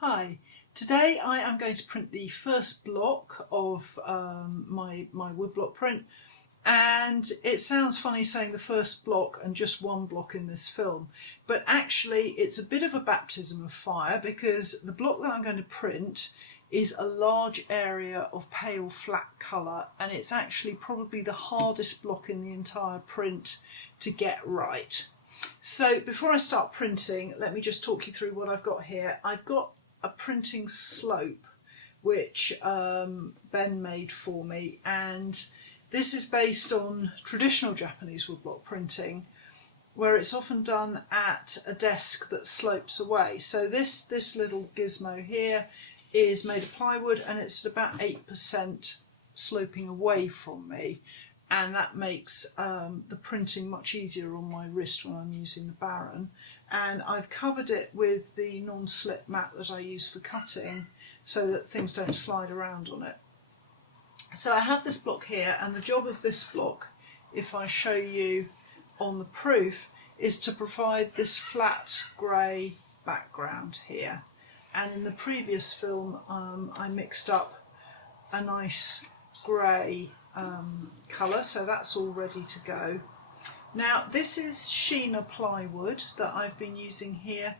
Hi, today I am going to print the first block of my woodblock print, and it sounds funny saying the first block and just one block in this film, but actually it's a bit of a baptism of fire because the block that I'm going to print is a large area of pale flat colour, and it's actually probably the hardest block in the entire print to get right. So before I start printing, let me just talk you through what I've got here. I've got a printing slope which Ben made for me, and this is based on traditional Japanese woodblock printing, where it's often done at a desk that slopes away. So this little gizmo here is made of plywood, and it's at about 8% sloping away from me, and that makes the printing much easier on my wrist when I'm using the Baron. And I've covered it with the non-slip mat that I use for cutting so that things don't slide around on it. So I have this block here, and the job of this block, if I show you on the proof, is to provide this flat grey background here. And in the previous film I mixed up a nice grey colour, so that's all ready to go. Now this is Sheena plywood that I've been using here,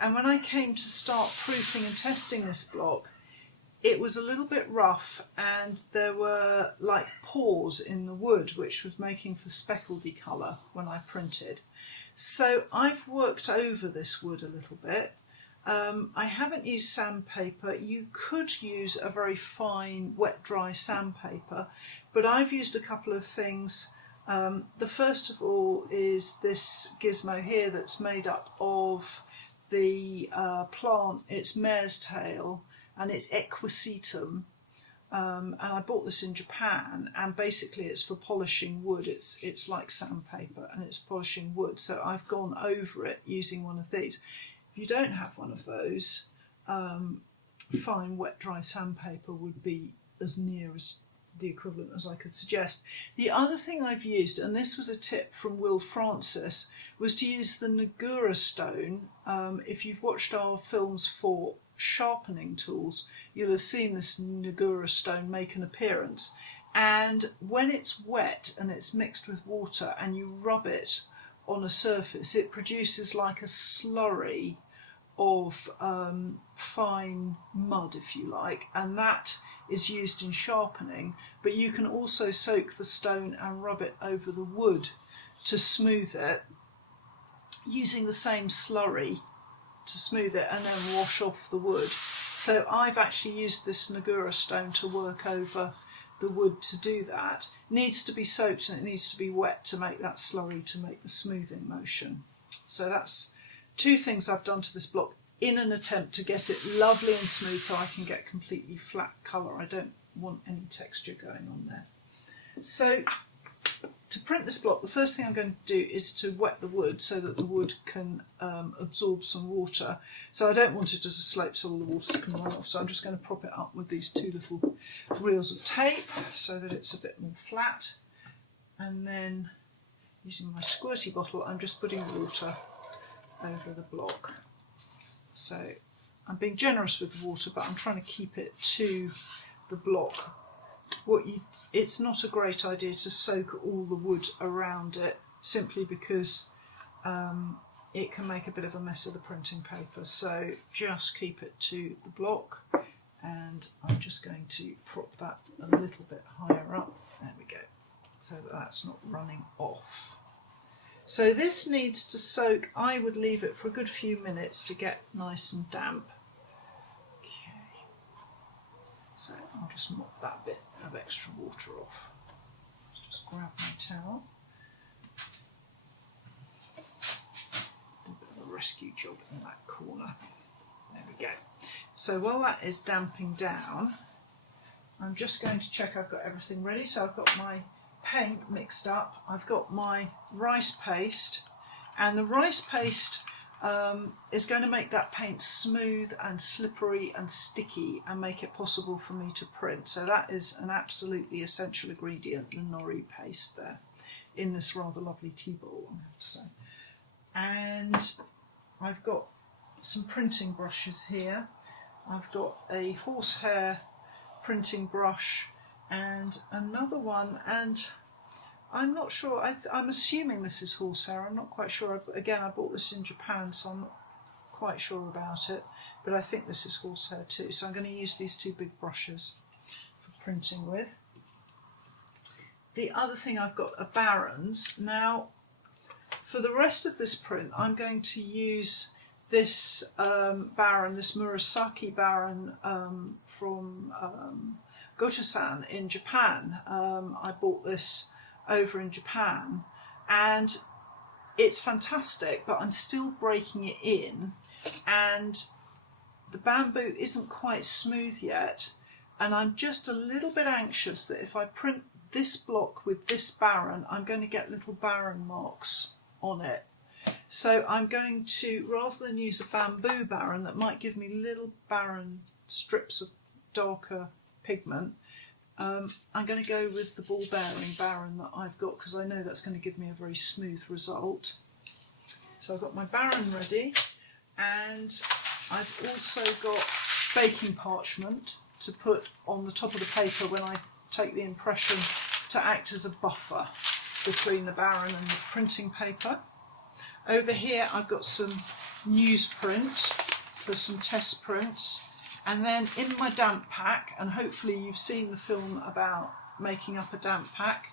and when I came to start proofing and testing this block, it was a little bit rough and there were like pores in the wood which was making for speckledy colour when I printed. So I've worked over this wood a little bit. I haven't used sandpaper. You could use a very fine wet dry sandpaper, but I've used a couple of things. The first of all is this gizmo here that's made up of the plant. It's mare's tail and it's equisetum, and I bought this in Japan, and basically it's for polishing wood. It's like sandpaper and it's polishing wood, so I've gone over it using one of these. If you don't have one of those, fine wet dry sandpaper would be as near as the equivalent as I could suggest. The other thing I've used, and this was a tip from Will Francis, was to use the Nagura stone. If you've watched our films for sharpening tools, you'll have seen this Nagura stone make an appearance. And when it's wet and it's mixed with water and you rub it on a surface, it produces like a slurry of fine mud, if you like, and that is used in sharpening. But you can also soak the stone and rub it over the wood to smooth it, using the same slurry to smooth it and then wash off the wood. So I've actually used this Nagura stone to work over the wood to do that. It needs to be soaked and it needs to be wet to make that slurry, to make the smoothing motion. So that's two things I've done to this block in an attempt to get it lovely and smooth so I can get completely flat colour. I don't want any texture going on there. So to print this block, the first thing I'm going to do is to wet the wood so that the wood can absorb some water. So I don't want it as a slope so all the water can run off. So I'm just going to prop it up with these two little reels of tape so that it's a bit more flat. And then using my squirty bottle, I'm just putting water over the block. So I'm being generous with the water, but I'm trying to keep it to the block. It's not a great idea to soak all the wood around it, simply because it can make a bit of a mess of the printing paper. So just keep it to the block, and I'm just going to prop that a little bit higher up. There we go, so that that's not running off. So this needs to soak. I would leave it for a good few minutes to get nice and damp. Okay, so I'll just mop that bit of extra water off. Just grab my towel. Do a bit of a rescue job in that corner. There we go. So while that is damping down, I'm just going to check I've got everything ready. So I've got my paint mixed up, I've got my rice paste, and the rice paste is going to make that paint smooth and slippery and sticky and make it possible for me to print. So that is an absolutely essential ingredient, the nori paste there, in this rather lovely tea bowl, I have to say. And I've got some printing brushes here. I've got a horsehair printing brush and another one, and I'm not sure, I'm assuming this is horsehair, I'm not quite sure. Again, I bought this in Japan, so I'm not quite sure about it, but I think this is horsehair too. So I'm going to use these two big brushes for printing with. The other thing I've got are barons. Now, for the rest of this print, I'm going to use this baron, this Murasaki baron from Goto-san in Japan. I bought this over in Japan and it's fantastic, but I'm still breaking it in and the bamboo isn't quite smooth yet, and I'm just a little bit anxious that if I print this block with this baron, I'm going to get little baron marks on it. So I'm going to, rather than use a bamboo baron that might give me little baron strips of darker pigment, I'm going to go with the ball bearing baron that I've got, because I know that's going to give me a very smooth result. So I've got my baron ready, and I've also got baking parchment to put on the top of the paper when I take the impression, to act as a buffer between the baron and the printing paper. Over here I've got some newsprint for some test prints. And then in my damp pack, and hopefully you've seen the film about making up a damp pack,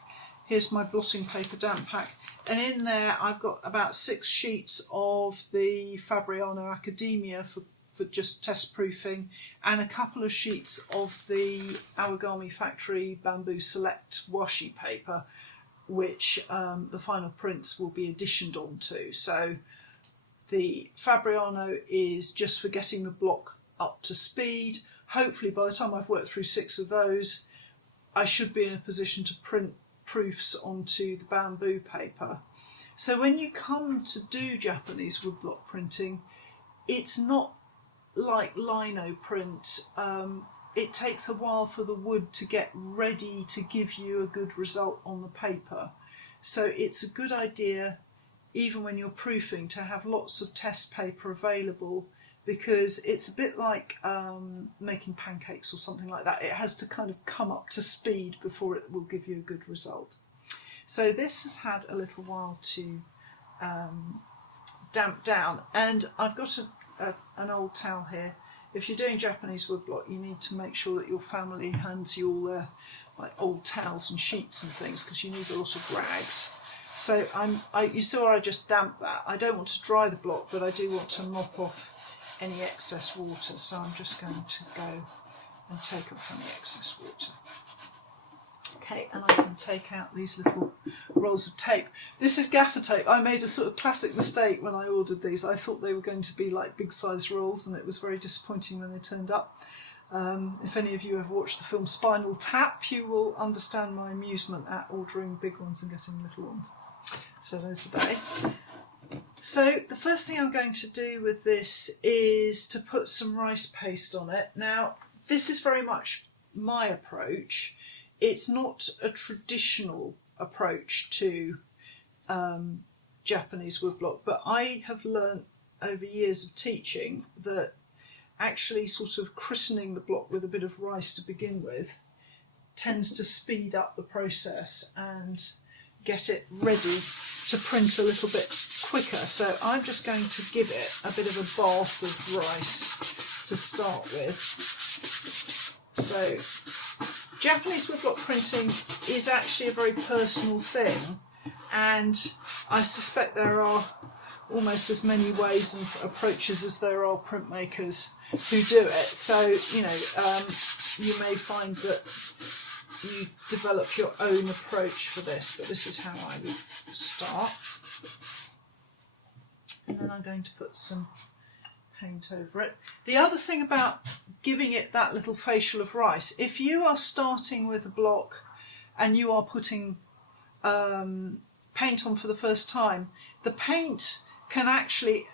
here's my blotting paper damp pack. And in there I've got about 6 sheets of the Fabriano Academia for just test proofing, and a couple of sheets of the Awagami Factory Bamboo Select washi paper, which the final prints will be additioned onto. So the Fabriano is just for getting the block up to speed. Hopefully by the time I've worked through 6 of those, I should be in a position to print proofs onto the bamboo paper. So when you come to do Japanese woodblock printing, it's not like lino print. It takes a while for the wood to get ready to give you a good result on the paper. So it's a good idea, even when you're proofing, to have lots of test paper available, because it's a bit like making pancakes or something like that. It has to kind of come up to speed before it will give you a good result. So this has had a little while to damp down, and I've got an old towel here. If you're doing Japanese woodblock, you need to make sure that your family hands you all their like old towels and sheets and things, because you need a lot of rags. So you saw I just damped that. I don't want to dry the block, but I do want to mop off any excess water, so I'm just going to go and take off any excess water. Okay, and I can take out these little rolls of tape. This is gaffer tape. I made a sort of classic mistake when I ordered these. I thought they were going to be like big size rolls, and it was very disappointing when they turned up. If any of you have watched the film Spinal Tap, you will understand my amusement at ordering big ones and getting little ones. So those are they. So the first thing I'm going to do with this is to put some rice paste on it. Now, this is very much my approach. It's not a traditional approach to Japanese woodblock, but I have learnt over years of teaching that actually sort of christening the block with a bit of rice to begin with tends to speed up the process and get it ready to print a little bit quicker. So I'm just going to give it a bit of a bath of rice to start with. So Japanese woodblock printing is actually a very personal thing, and I suspect there are almost as many ways and approaches as there are printmakers who do it. So, you know, you may find that you develop your own approach for this, but this is how I would start. And then I'm going to put some paint over it. The other thing about giving it that little facial of rice, if you are starting with a block and you are putting paint on for the first time, the paint can actually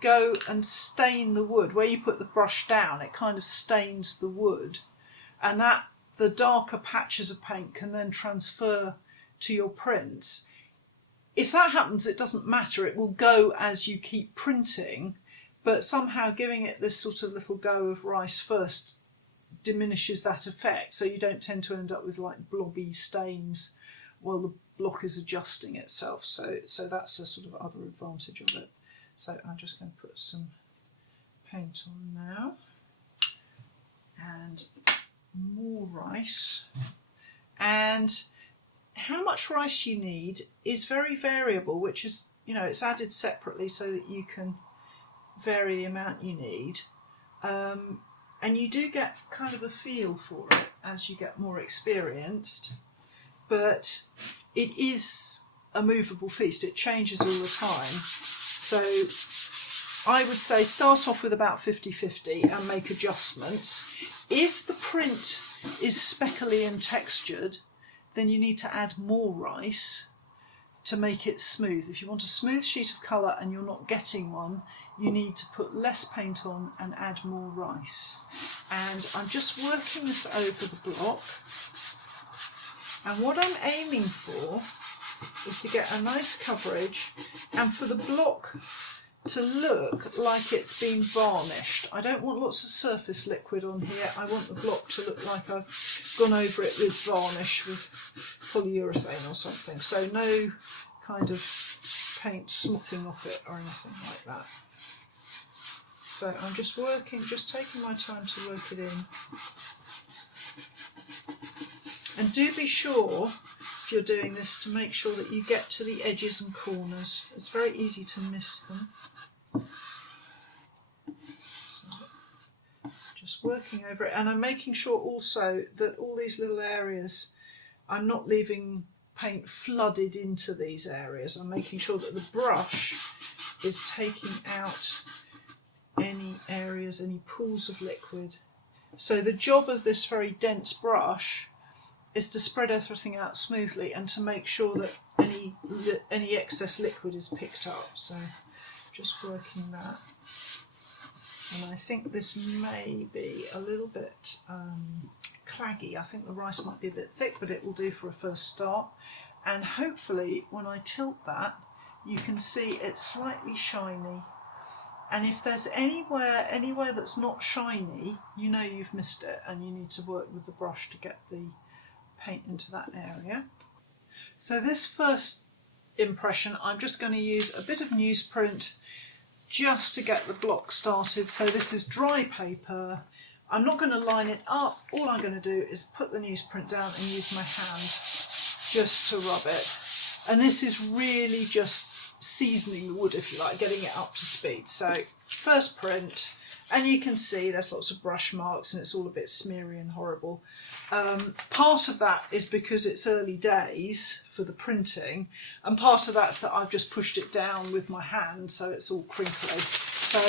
go and stain the wood. Where you put the brush down, it kind of stains the wood, and that the darker patches of paint can then transfer to your prints. If that happens, it doesn't matter, it will go as you keep printing, but somehow giving it this sort of little go of rice first diminishes that effect, so you don't tend to end up with like blobby stains while the block is adjusting itself. So that's a sort of other advantage of it. So I'm just going to put some paint on now, and more rice. And how much rice you need is very variable, which is, you know, it's added separately so that you can vary the amount you need. And you do get kind of a feel for it as you get more experienced, but it is a movable feast. It changes all the time. So I would say start off with about 50-50 and make adjustments. If the print is speckly and textured, then you need to add more rice to make it smooth. If you want a smooth sheet of colour and you're not getting one, you need to put less paint on and add more rice. And I'm just working this over the block. And what I'm aiming for is to get a nice coverage and for the block to look like it's been varnished. I don't want lots of surface liquid on here. I want the block to look like I've gone over it with varnish, with polyurethane or something. So no kind of paint smocking off it or anything like that. So I'm just working, just taking my time to work it in. And do be sure, if you're doing this, to make sure that you get to the edges and corners. It's very easy to miss them. So just working over it, and I'm making sure also that all these little areas, I'm not leaving paint flooded into these areas. I'm making sure that the brush is taking out any areas, any pools of liquid. So the job of this very dense brush is to spread everything out smoothly and to make sure that any excess liquid is picked up. So just working that. And I think this may be a little bit claggy. I think the rice might be a bit thick, but it will do for a first start. And hopefully when I tilt that, you can see it's slightly shiny. And if there's anywhere that's not shiny, you know you've missed it and you need to work with the brush to get the paint into that area. So this first impression, I'm just going to use a bit of newsprint just to get the block started. So this is dry paper. I'm not going to line it up. All I'm going to do is put the newsprint down and use my hand just to rub it. And this is really just seasoning the wood, if you like, getting it up to speed. So first print, and you can see there's lots of brush marks and it's all a bit smeary and horrible. Part of that is because it's early days for the printing, and part of that's that I've just pushed it down with my hand, so it's all crinkly. So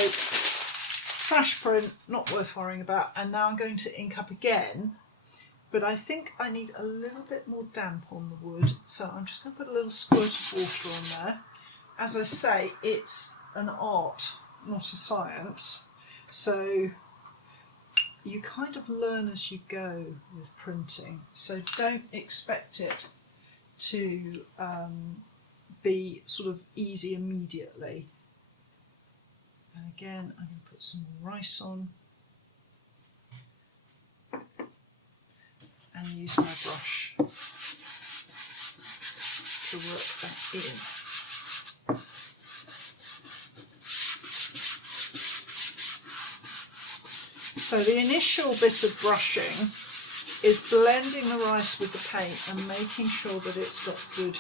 trash print, not worth worrying about. And now I'm going to ink up again, but I think I need a little bit more damp on the wood, so I'm just going to put a little squirt of water on there. As I say, it's an art, not a science, so you kind of learn as you go with printing. So don't expect it to be sort of easy immediately. And again, I'm going to put some more rice on and use my brush to work that in. So the initial bit of brushing is blending the rice with the paint and making sure that it's got good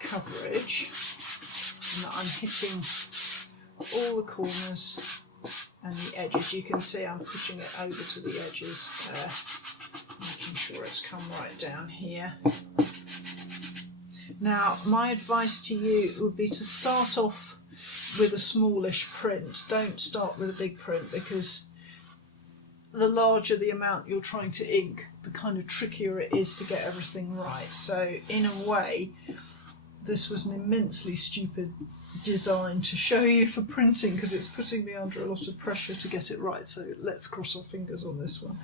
coverage and that I'm hitting all the corners and the edges. You can see I'm pushing it over to the edges there, making sure it's come right down here. Now, my advice to you would be to start off with a smallish print. Don't start with a big print, because the larger the amount you're trying to ink, the kind of trickier it is to get everything right. So in a way, this was an immensely stupid design to show you for printing, because it's putting me under a lot of pressure to get it right. So let's cross our fingers on this one.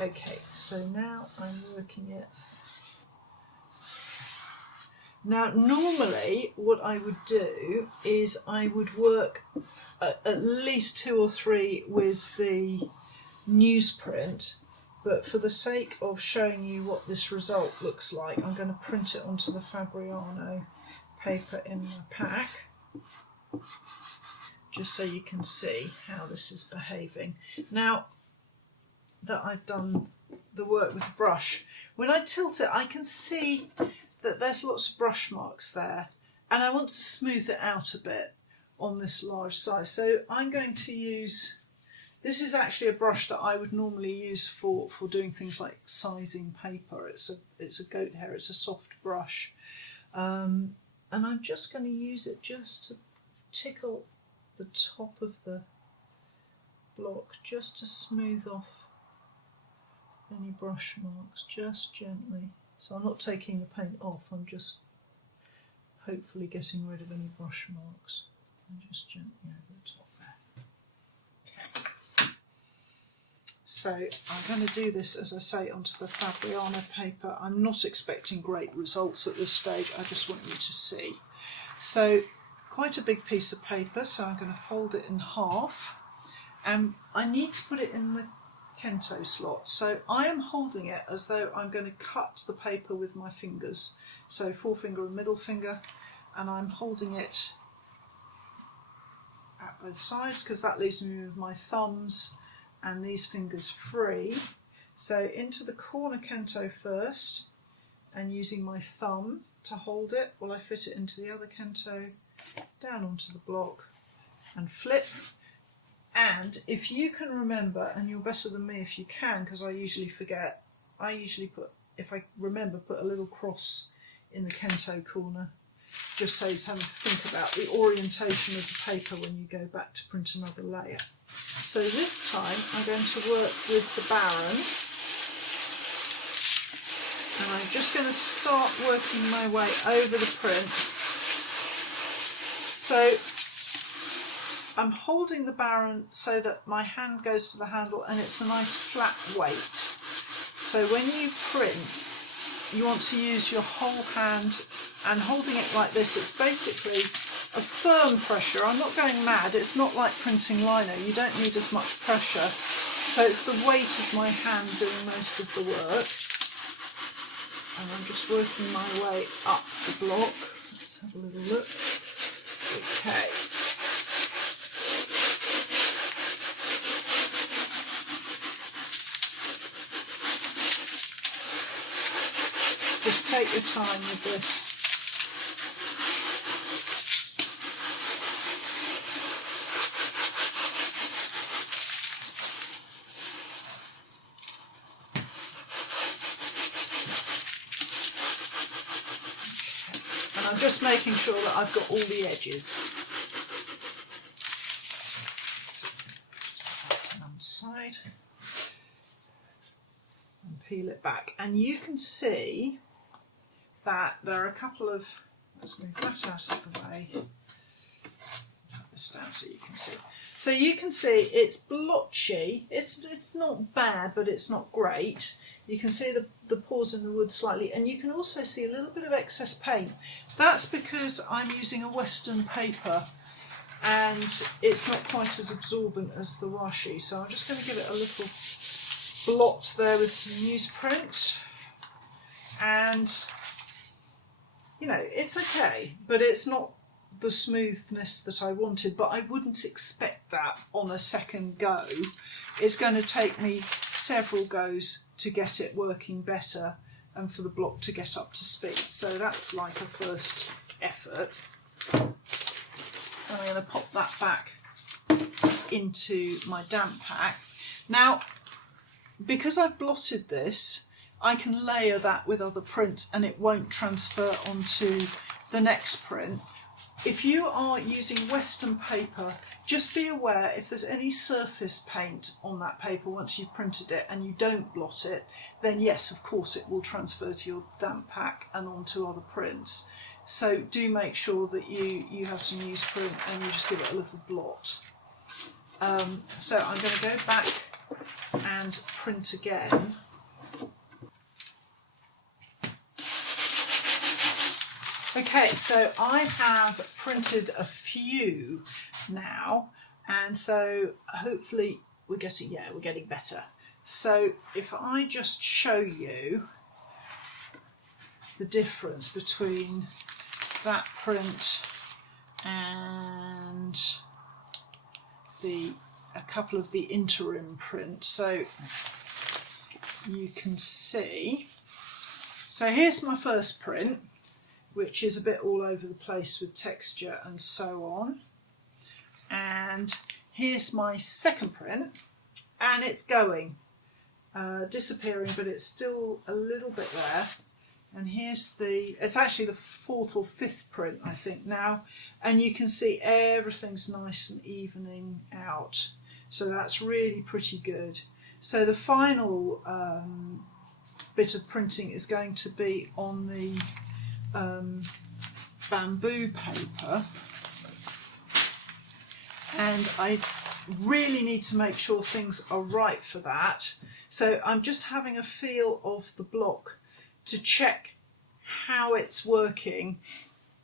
Okay, so now I'm working it. Now, normally what I would do is I would work at least 2 or 3 with the newsprint, but for the sake of showing you what this result looks like, I'm going to print it onto the Fabriano paper in my pack, just so you can see how this is behaving. Now that I've done the work with the brush, when I tilt it, I can see that there's lots of brush marks there, and I want to smooth it out a bit on this large size. So I'm going to use, this is actually a brush that I would normally use for doing things like sizing paper. It's a goat hair, it's a soft brush. And I'm just going to use it just to tickle the top of the block, just to smooth off any brush marks, just gently. So I'm not taking the paint off, I'm just hopefully getting rid of any brush marks. And just gently over the top there. Okay. So I'm going to do this, as I say, onto the Fabriano paper. I'm not expecting great results at this stage, I just want you to see. So quite a big piece of paper, so I'm going to fold it in half. And I need to put it in the Kento slot, so I am holding it as though I'm going to cut the paper with my fingers, so forefinger and middle finger, and I'm holding it at both sides because that leaves me with my thumbs and these fingers free. So into the corner Kento first, and using my thumb to hold it while I fit it into the other Kento, down onto the block and flip. And if you can remember, and you're better than me if you can, because I usually forget, I usually put, if I remember, put a little cross in the Kento corner, just so you're having to think about the orientation of the paper when you go back to print another layer. So this time I'm going to work with the Baron, and I'm just going to start working my way over the print. So I'm holding the Baron so that my hand goes to the handle and it's a nice flat weight. So when you print, you want to use your whole hand, and holding it like this, it's basically a firm pressure. I'm not going mad, it's not like printing lino, you don't need as much pressure. So it's the weight of my hand doing most of the work. And I'm just working my way up the block. Let's have a little look. Okay. Just take your time with this. And I'm just making sure that I've got all the edges. So, one side. And peel it back. And you can see that there are a couple of, let's move that out of the way, put this down so you can see. So you can see it's blotchy, it's not bad, but it's not great. You can see the pores in the wood slightly, and you can also see a little bit of excess paint. That's because I'm using a Western paper and it's not quite as absorbent as the washi, so I'm just going to give it a little blot there with some newsprint. And you know, it's okay, but it's not the smoothness that I wanted, but I wouldn't expect that on a second go. It's going to take me several goes to get it working better and for the block to get up to speed. So that's like a first effort. And I'm going to pop that back into my damp pack. Now, because I've blotted this, I can layer that with other prints and it won't transfer onto the next print. If you are using Western paper, just be aware if there's any surface paint on that paper once you've printed it and you don't blot it, then yes, of course it will transfer to your damp pack and onto other prints. So do make sure that you have some newsprint and you just give it a little blot. So I'm going to go back and print again. Okay, so I have printed a few now, and so hopefully we're getting better. So if I just show you the difference between that print and a couple of the interim prints, so you can see. So here's my first print, which is a bit all over the place with texture and so on. And here's my second print, and it's going, disappearing, but it's still a little bit there. And here's it's actually the fourth or fifth print, I think, now. And you can see everything's nice and evening out. So that's really pretty good. So the final bit of printing is going to be on the bamboo paper. And I really need to make sure things are right for that. So I'm just having a feel of the block to check how it's working.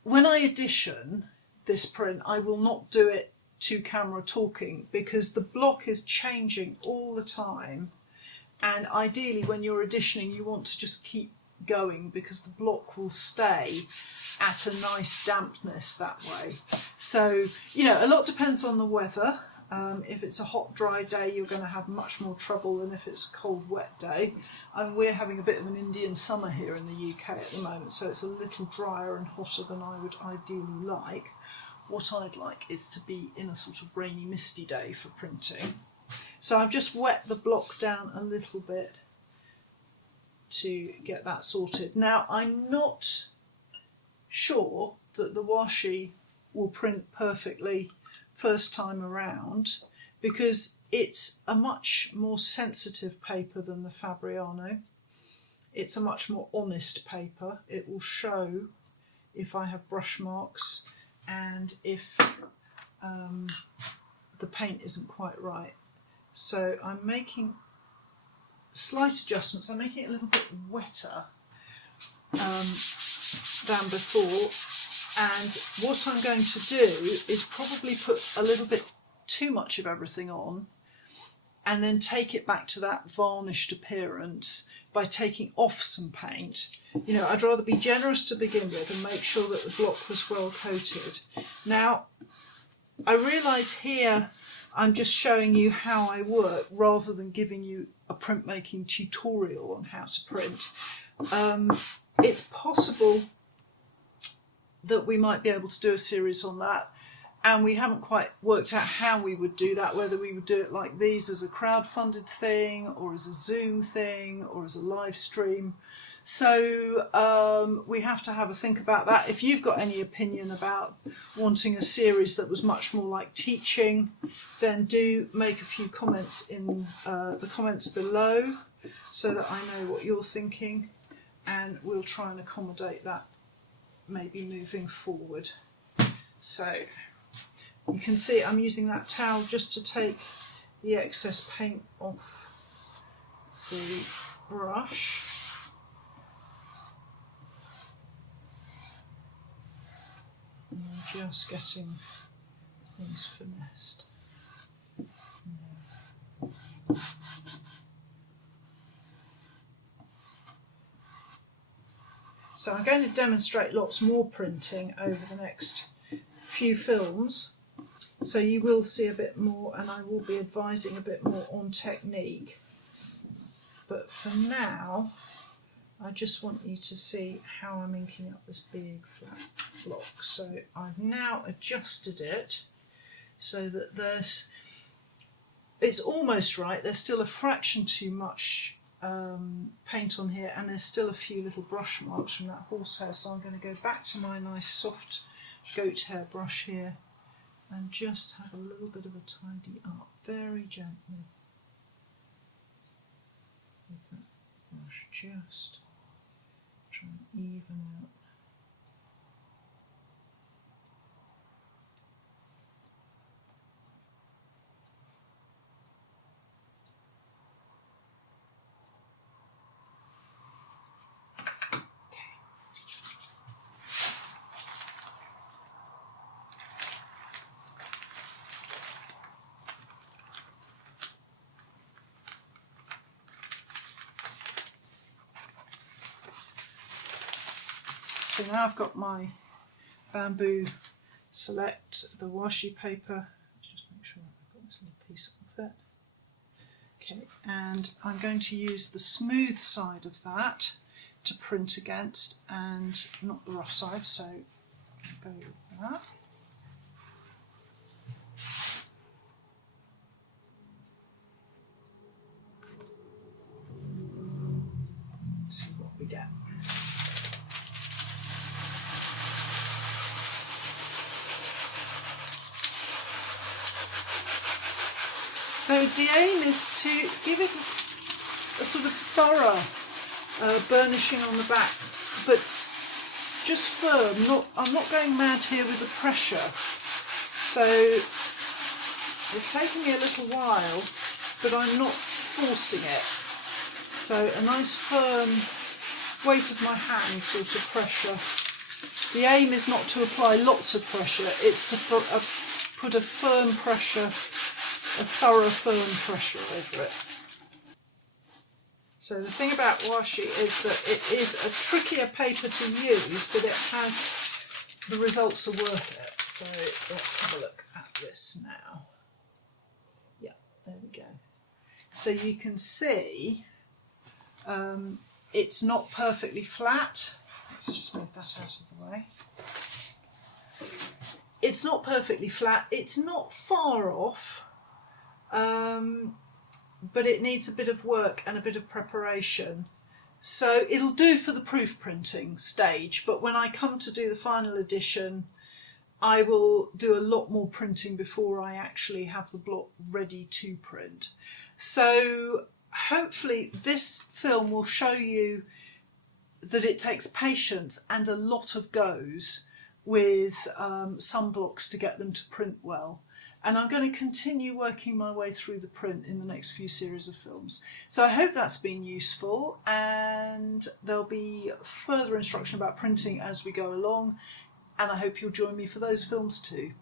When I edition this print, I will not do it to camera talking because the block is changing all the time, and ideally when you're editioning you want to just keep going because the block will stay at a nice dampness that way. So, you know, a lot depends on the weather. If it's a hot, dry day, you're going to have much more trouble than if it's a cold, wet day. And we're having a bit of an Indian summer here in the UK at the moment, so it's a little drier and hotter than I would ideally like. What I'd like is to be in a sort of rainy, misty day for printing. So I've just wet the block down a little bit to get that sorted. Now, I'm not sure that the washi will print perfectly first time around because it's a much more sensitive paper than the Fabriano. It's a much more honest paper. It will show if I have brush marks and if the paint isn't quite right. So I'm making slight adjustments. I'm making it a little bit wetter than before. And what I'm going to do is probably put a little bit too much of everything on and then take it back to that varnished appearance by taking off some paint. You know, I'd rather be generous to begin with and make sure that the block was well coated. Now, I realise here I'm just showing you how I work rather than giving you a printmaking tutorial on how to print. It's possible that we might be able to do a series on that, and we haven't quite worked out how we would do that, whether we would do it like these as a crowdfunded thing or as a Zoom thing or as a live stream. So we have to have a think about that. If you've got any opinion about wanting a series that was much more like teaching, then do make a few comments in the comments below so that I know what you're thinking, and we'll try and accommodate that maybe moving forward. So you can see I'm using that towel just to take the excess paint off the brush. And I'm just getting things finessed. So I'm going to demonstrate lots more printing over the next few films, so you will see a bit more, and I will be advising a bit more on technique. But for now, I just want you to see how I'm inking up this big flat block. So I've now adjusted it so that it's almost right. There's still a fraction too much paint on here, and there's still a few little brush marks from that horsehair, so I'm going to go back to my nice soft goat hair brush here and just have a little bit of a tidy up very gently with that brush, just try and even out. So now I've got my bamboo select, the washi paper. Just make sure I've got this little piece of it. Okay, and I'm going to use the smooth side of that to print against and not the rough side, so I'll go with that. See what we get. So the aim is to give it a sort of thorough burnishing on the back, but just firm. I'm not going mad here with the pressure. So it's taking me a little while, but I'm not forcing it. So a nice firm weight of my hand sort of pressure. The aim is not to apply lots of pressure, it's to put a firm pressure, a thorough firm pressure over it. So the thing about washi is that it is a trickier paper to use, but the results are worth it. So let's have a look at this now. Yeah, there we go. So you can see it's not perfectly flat. Let's just move that out of the way. It's not perfectly flat. It's not far off. But it needs a bit of work and a bit of preparation. So it'll do for the proof printing stage, but when I come to do the final edition, I will do a lot more printing before I actually have the block ready to print. So hopefully this film will show you that it takes patience and a lot of goes with some blocks to get them to print well. And I'm going to continue working my way through the print in the next few series of films. So I hope that's been useful, and there'll be further instruction about printing as we go along, and I hope you'll join me for those films too.